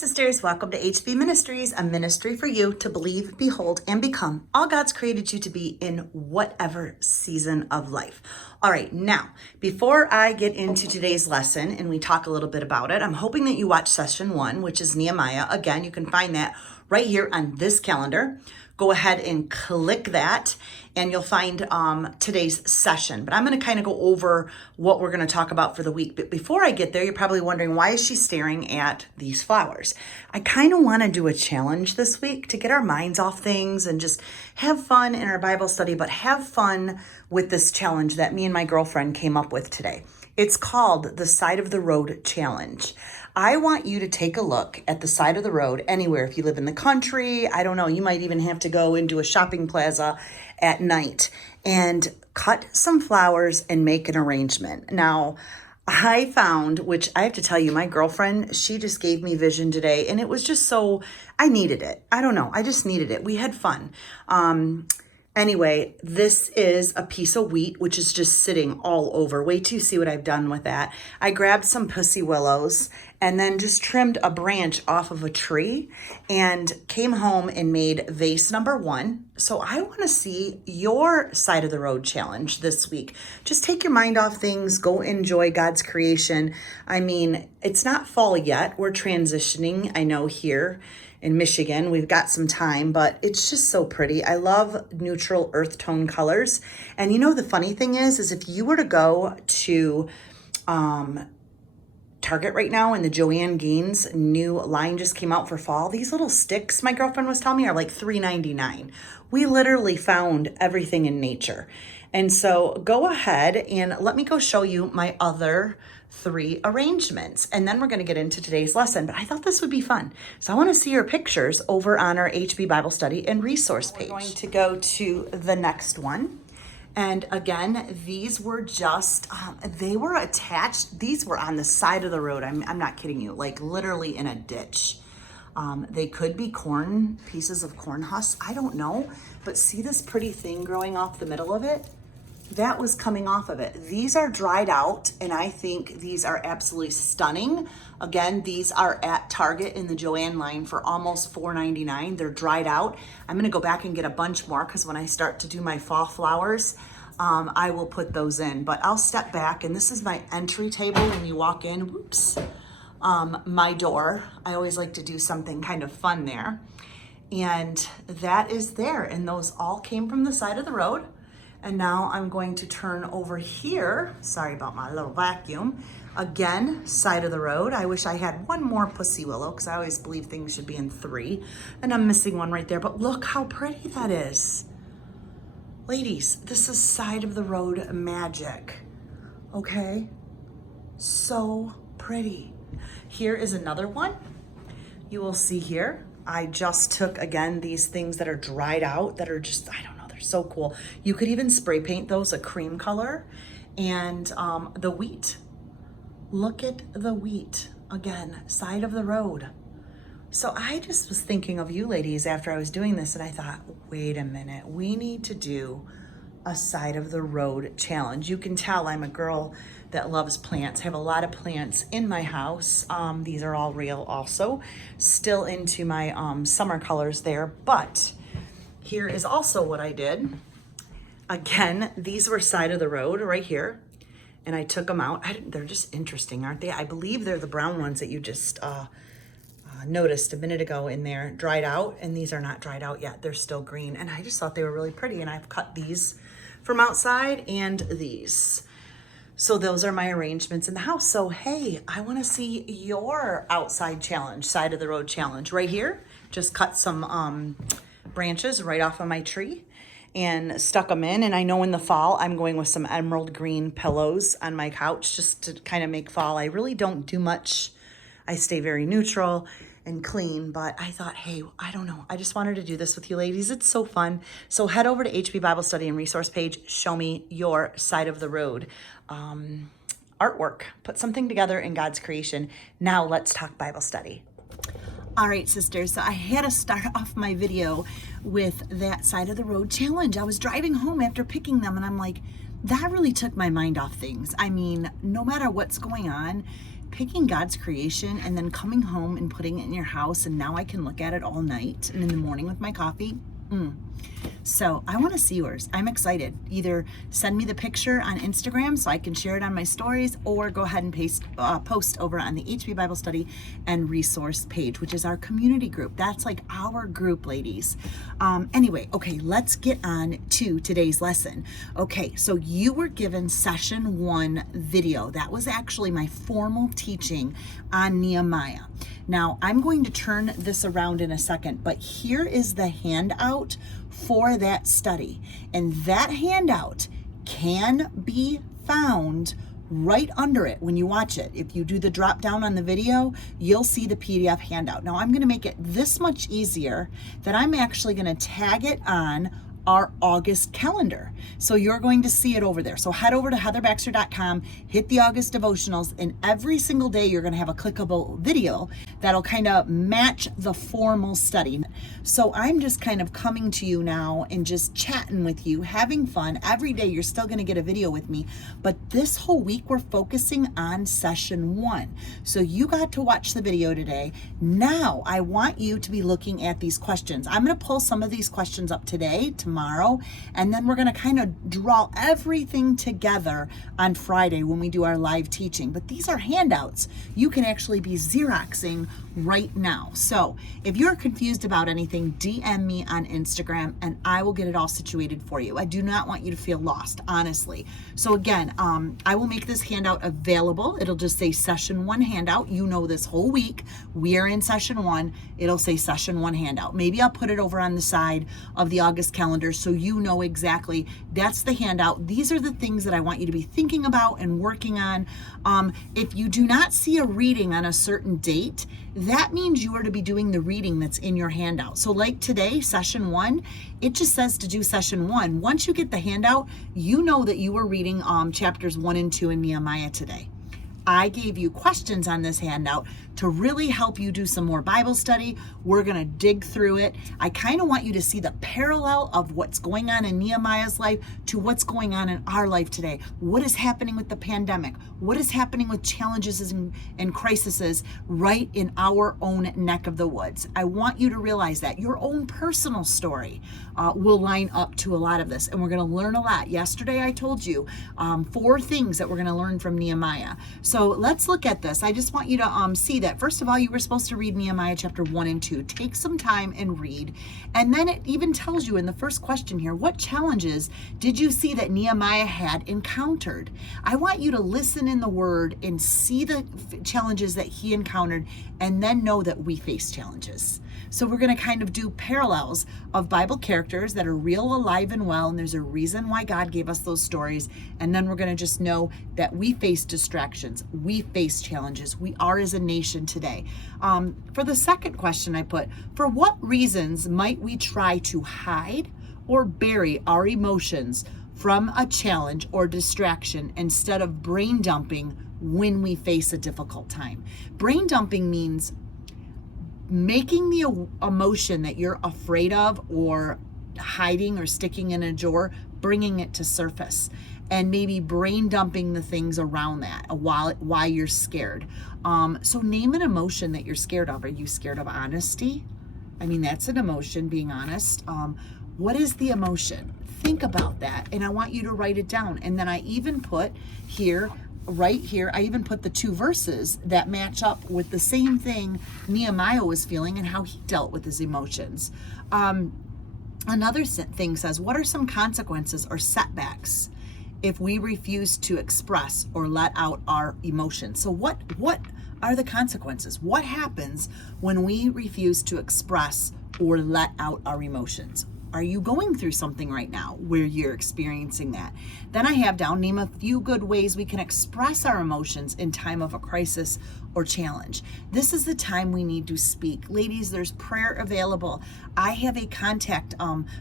Sisters, welcome to HB Ministries, a ministry for you to believe, behold, and become all God's created you to be in whatever season of life. All right, now, before I get into today's lesson and we talk a little bit about it, I'm hoping that you watch session 1, which is Nehemiah. Again, you can find that right here on this calendar. Go ahead and click that and you'll find today's session. But I'm going to kind of go over what we're going to talk about for the week. But before I get there, you're probably wondering, why is she staring at these flowers? I kind of want to do a challenge this week to get our minds off things and just have fun in our Bible study, but have fun with this challenge that me and my girlfriend came up with today. It's called the Side of the Road Challenge. I want you to take a look at the side of the road anywhere. If you live in the country, I don't know, you might even have to go into a shopping plaza at night and cut some flowers and make an arrangement. Now, I found, which I have to tell you, my girlfriend, she just gave me vision today, and it was just so, I needed it. I don't know, I just needed it. We had fun. Anyway, this is a piece of wheat, which is just sitting all over. Wait till you see what I've done with that. I grabbed some pussy willows and then just trimmed a branch off of a tree and came home and made vase number 1. So I want to see your side of the road challenge this week. Just take your mind off things. Go enjoy God's creation. I mean, it's not fall yet. We're transitioning, I know, here in Michigan. We've got some time, but it's just so pretty. I love neutral earth tone colors. And you know, the funny thing is if you were to go to Target right now and the Joanne Gaines new line just came out for fall, these little sticks, my girlfriend was telling me, are like $3.99. We literally found everything in nature. And so go ahead and let me go show you my other 3 arrangements, and then we're going to get into today's lesson. But I thought this would be fun, so I want to see your pictures over on our HB Bible Study and resource page. We're going to go to the next one, and again, these were just they were attached. These were on the side of the road. I'm not kidding you, like literally in a ditch. They could be pieces of corn husks, I don't know, but see this pretty thing growing off the middle of it? That was coming off of it. These are dried out, and I think these are absolutely stunning. Again, these are at Target in the Joanne line for almost $4.99. They're dried out. I'm gonna go back and get a bunch more because when I start to do my fall flowers, I will put those in. But I'll step back, and this is my entry table when you walk in. Whoops. My door. I always like to do something kind of fun there. And that is there, and those all came from the side of the road. And now I'm going to turn over here. Sorry about my little vacuum. Again, side of the road. I wish I had one more pussy willow because I always believe things should be in 3. And I'm missing one right there, but look how pretty that is. Ladies, this is side of the road magic, okay? So pretty. Here is another one. You will see here, I just took, again, these things that are dried out that are just, I don't know, so cool. You could even spray paint those a cream color. And the wheat, look at the wheat, again, side of the road. So I just was thinking of you ladies after I was doing this, and I thought, wait a minute, we need to do a side of the road challenge. You can tell I'm a girl that loves plants. I have a lot of plants in my house. These are all real also. Still into my summer colors there, but here is also what I did. Again, these were side of the road right here, and I took them out. They're just interesting, aren't they? I believe they're the brown ones that you just noticed a minute ago in there, dried out, and these are not dried out yet. They're still green, and I just thought they were really pretty, and I've cut these from outside and these. So those are my arrangements in the house. So hey, I want to see your outside challenge, side of the road challenge right here. Just cut some branches right off of my tree and stuck them in. And I know in the fall I'm going with some emerald green pillows on my couch just to kind of make fall. I really don't do much. I stay very neutral and clean, but I thought, hey, I don't know, I just wanted to do this with you ladies. It's so fun. So head over to HB Bible Study and resource page. Show me your side of the road artwork. Put something together in God's creation. Now let's talk Bible study. All right, sisters, so I had to start off my video with that side of the road challenge. I was driving home after picking them, and I'm like, that really took my mind off things. I mean, no matter what's going on, picking God's creation and then coming home and putting it in your house, and now I can look at it all night and in the morning with my coffee. So I want to see yours. I'm excited. Either send me the picture on Instagram so I can share it on my stories, or go ahead and post over on the HB Bible Study and Resource page, which is our community group. That's like our group, ladies. Anyway, okay, let's get on to today's lesson. Okay, so you were given session 1 video. That was actually my formal teaching on Nehemiah. Now, I'm going to turn this around in a second, but here is the handout for that study. And that handout can be found right under it when you watch it. If you do the drop down on the video, you'll see the PDF handout. Now, I'm going to make it this much easier that I'm actually going to tag it on our August calendar. So you're going to see it over there. So head over to heatherbaxter.com, hit the August devotionals, and every single day you're going to have a clickable video that'll kind of match the formal study. So I'm just kind of coming to you now and just chatting with you, having fun. Every day you're still going to get a video with me, but this whole week we're focusing on session 1. So you got to watch the video today. Now I want you to be looking at these questions. I'm going to pull some of these questions up today, tomorrow, and then we're going to kind of draw everything together on Friday when we do our live teaching. But these are handouts you can actually be Xeroxing right now. So if you're confused about anything, DM me on Instagram and I will get it all situated for you. I do not want you to feel lost, honestly. So again, I will make this handout available. It'll just say session 1 handout. You know, this whole week we are in session 1. It'll say session 1 handout. Maybe I'll put it over on the side of the August calendar so you know exactly that's the handout. These are the things that I want you to be thinking about and working on. If you do not see a reading on a certain date, that means you are to be doing the reading that's in your handout. So like today, session 1, it just says to do session 1. Once you get the handout, you know that you were reading chapters 1 and 2 in Nehemiah today. I gave you questions on this handout to really help you do some more Bible study. We're going to dig through it. I kind of want you to see the parallel of what's going on in Nehemiah's life to what's going on in our life today. What is happening with the pandemic? What is happening with challenges and crises right in our own neck of the woods? I want you to realize that your own personal story will line up to a lot of this, and we're going to learn a lot. Yesterday I told you 4 things that we're going to learn from Nehemiah. So let's look at this. I just want you to see that, first of all, you were supposed to read Nehemiah chapter 1 and 2. Take some time and read. And then it even tells you in the first question here, what challenges did you see that Nehemiah had encountered? I want you to listen in the word and see the challenges that he encountered, and then know that we face challenges. So we're going to kind of do parallels of Bible characters that are real, alive, and well, and there's a reason why God gave us those stories. And then we're going to just know that we face distractions, we face challenges, we are as a nation today. For the second question I put, for what reasons might we try to hide or bury our emotions from a challenge or distraction instead of brain dumping when we face a difficult time? Brain dumping means making the emotion that you're afraid of or hiding or sticking in a drawer, bringing it to surface, and maybe brain dumping the things around that while you're scared. So name an emotion that you're scared of. Are you scared of honesty? I mean, that's an emotion, being honest. What is the emotion? Think about that, and I want you to write it down. And then I even put here, right here, I even put the 2 verses that match up with the same thing Nehemiah was feeling and how he dealt with his emotions. Another thing says, what are some consequences or setbacks if we refuse to express or let out our emotions? So what are the consequences? What happens when we refuse to express or let out our emotions? Are you going through something right now where you're experiencing that? Then I have down, name a few good ways we can express our emotions in time of a crisis or challenge. This is the time we need to speak. Ladies, there's prayer available. I have a contact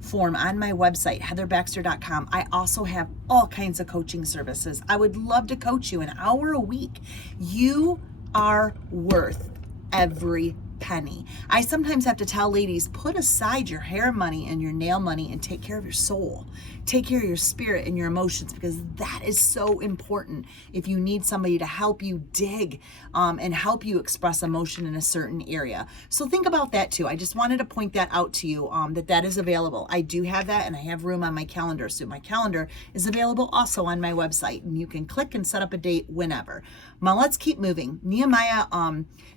form on my website, heatherbaxter.com. I also have all kinds of coaching services. I would love to coach you an hour a week. You are worth every penny. I sometimes have to tell ladies, put aside your hair money and your nail money and take care of your soul. Take care of your spirit and your emotions, because that is so important if you need somebody to help you dig and help you express emotion in a certain area. So think about that too. I just wanted to point that out to you, that is available. I do have that, and I have room on my calendar. So my calendar is available also on my website, and you can click and set up a date whenever. Now let's keep moving. Nehemiah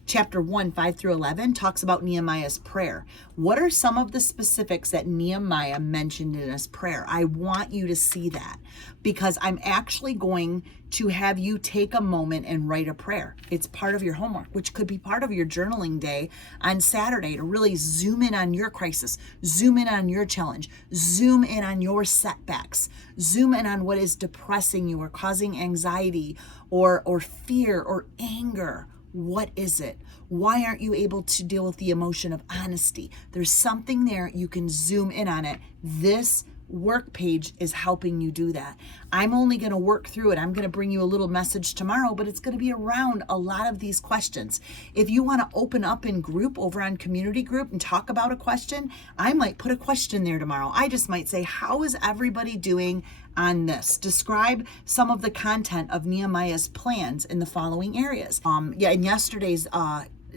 chapter 1, 5 through 11 talks about Nehemiah's prayer. What are some of the specifics that Nehemiah mentioned in his prayer? I want you to see that, because I'm actually going to have you take a moment and write a prayer. It's part of your homework, which could be part of your journaling day on Saturday, to really zoom in on your crisis, zoom in on your challenge, zoom in on your setbacks, zoom in on what is depressing you or causing anxiety or fear or anger. What is it? Why aren't you able to deal with the emotion of honesty? There's something there. You can zoom in on it. This work page is helping you do that. I'm only going to work through it. I'm going to bring you a little message tomorrow, but it's going to be around a lot of these questions. If you want to open up in group over on community group and talk about a question, I might put a question there tomorrow. I just might say, how is everybody doing on this? Describe some of the content of Nehemiah's plans in the following areas. In yesterday's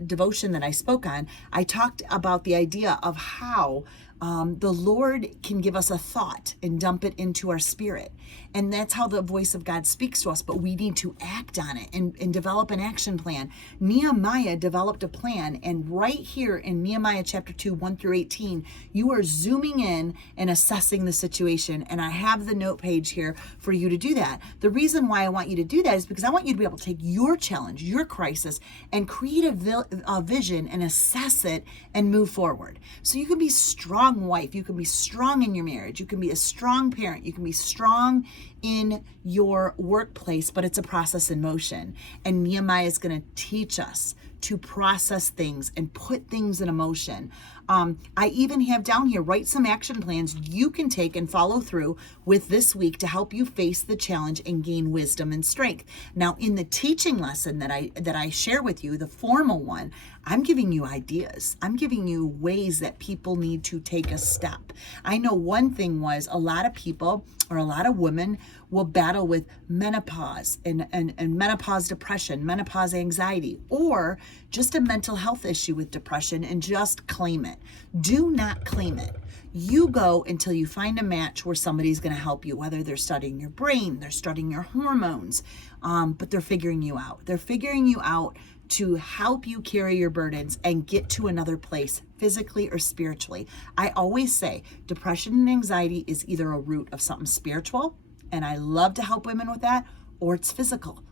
devotion that I spoke on, I talked about the idea of how the Lord can give us a thought and dump it into our spirit. And that's how the voice of God speaks to us, but we need to act on it and develop an action plan. Nehemiah developed a plan, and right here in Nehemiah chapter 2, 1 through 18, you are zooming in and assessing the situation. And I have the note page here for you to do that. The reason why I want you to do that is because I want you to be able to take your challenge, your crisis, and create a vision and assess it and move forward. So you can be strong wife, you can be strong in your marriage, you can be a strong parent, you can be strong in your workplace, but it's a process in motion. And Nehemiah is going to teach us to process things and put things in motion. I even have down here, write some action plans you can take and follow through with this week to help you face the challenge and gain wisdom and strength. Now, in the teaching lesson that I share with you, the formal one, I'm giving you ideas. I'm giving you ways that people need to take a step. I know one thing was a lot of people or a lot of women will battle with menopause and menopause depression, menopause anxiety, or just a mental health issue with depression and just claim it. Do not claim it. You go until you find a match where somebody's going to help you, whether they're studying your brain, they're studying your hormones, but they're figuring you out. They're figuring you out to help you carry your burdens and get to another place, physically or spiritually. I always say depression and anxiety is either a root of something spiritual, and I love to help women with that, or it's physical,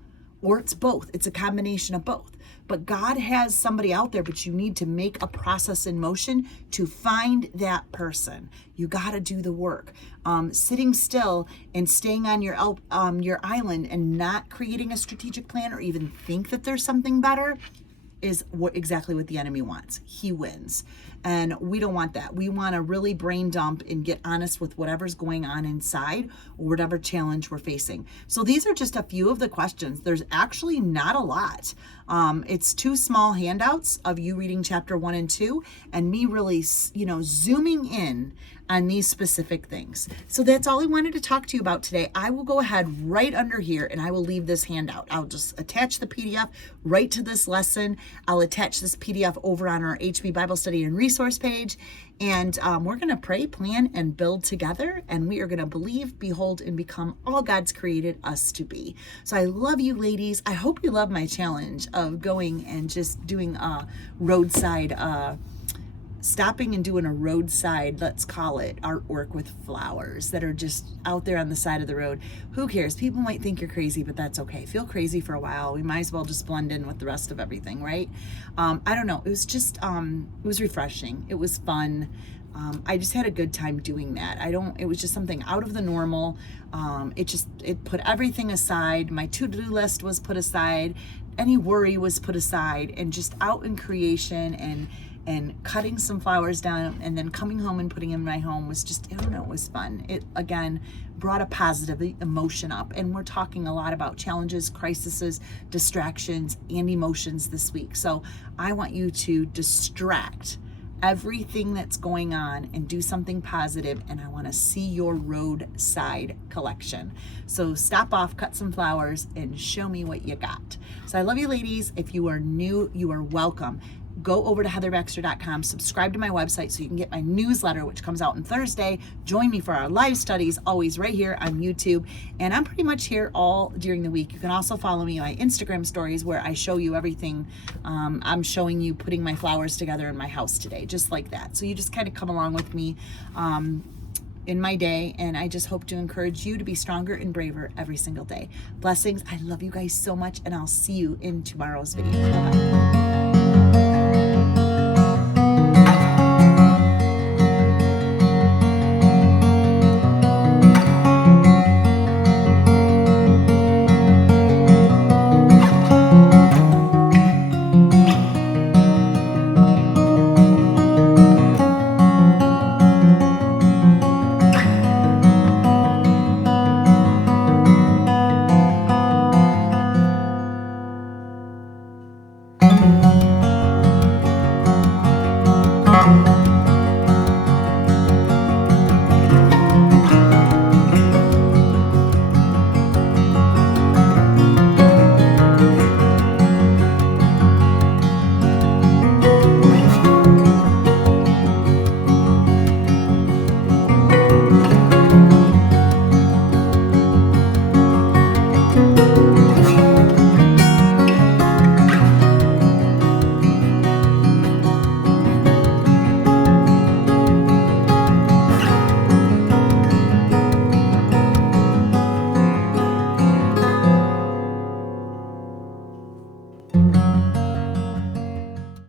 or it's both. It's a combination of both. But God has somebody out there, but you need to make a process in motion to find that person. You got to do the work. Sitting still and staying on your island and not creating a strategic plan or even think that there's something better is exactly what the enemy wants. He wins. And we don't want that. We want to really brain dump and get honest with whatever's going on inside or whatever challenge we're facing. So these are just a few of the questions. There's actually not a lot. It's 2 small handouts of you reading chapter 1 and 2 and me really, zooming in on these specific things. So that's all I wanted to talk to you about today. I will go ahead right under here and I will leave this handout. I'll just attach the PDF right to this lesson. I'll attach this PDF over on our HB Bible Study and Resource page. And we're going to pray, plan, and build together. And we are going to believe, behold, and become all God's created us to be. So I love you, ladies. I hope you love my challenge of going and just doing a roadside stopping and doing a roadside, let's call it, artwork with flowers that are just out there on the side of the road. Who cares? People might think you're crazy, but that's okay. Feel crazy for a while. We might as well just blend in with the rest of everything, right? I don't know. It was just, it was refreshing. It was fun. I just had a good time doing that. It was just something out of the normal. It put everything aside. My to-do list was put aside. Any worry was put aside, and just out in creation and and cutting some flowers down and then coming home and putting them in my home was just, I don't know, it was fun. It, again, brought a positive emotion up. And we're talking a lot about challenges, crises, distractions, and emotions this week. So I want you to distract everything that's going on and do something positive, and I want to see your roadside collection. So stop off, cut some flowers, and show me what you got. So I love you, ladies. If you are new, you are welcome. Go over to heatherbaxter.com, subscribe to my website so you can get my newsletter, which comes out on Thursday. Join me for our live studies, always right here on YouTube. And I'm pretty much here all during the week. You can also follow me on my Instagram stories where I show you everything. I'm showing you putting my flowers together in my house today, just like that. So you just kind of come along with me in my day, and I just hope to encourage you to be stronger and braver every single day. Blessings. I love you guys so much, and I'll see you in tomorrow's video. Bye-bye.